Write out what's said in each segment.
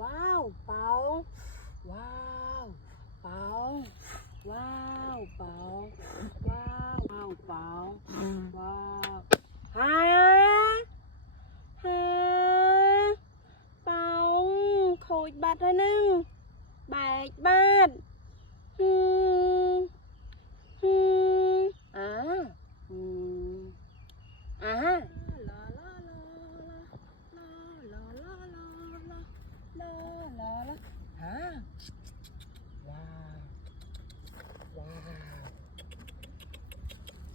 ว้าวเป๋าว้าวเป๋าว้าวเป๋าว้าวว้าวเป๋าว้าวฮะฮะเป๋าខូចបាត់ហើយនឹងបែកបាត់ហឹមអាអាឡាឡាឡាឡាឡាឡាឡាឡាឡាហ่าว้าวว้าว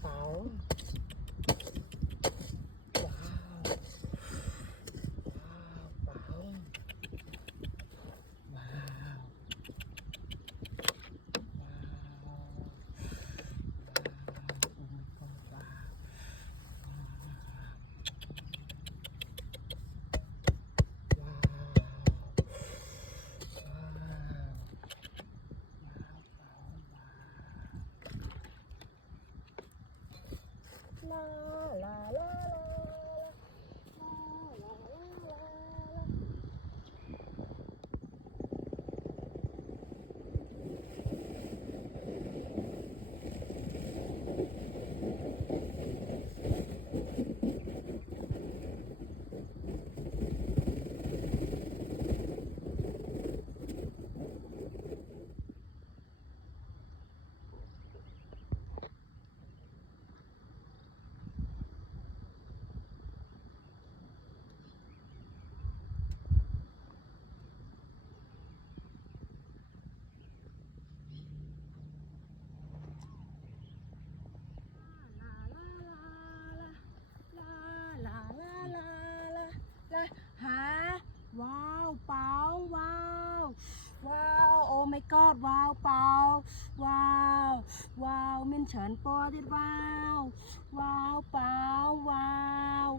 เป๋าว้าวว้าวเป๋าว้าวว้าวโอ้ my god ว้าวว้าวลาลาลาฮะว้าวเปล่าว้าวว้าวโอ้ my god ว้าวเปล่าว้าวว้าวមានច្រើនពណ៌ទៀតว้าวว้าวเปล่าว้าว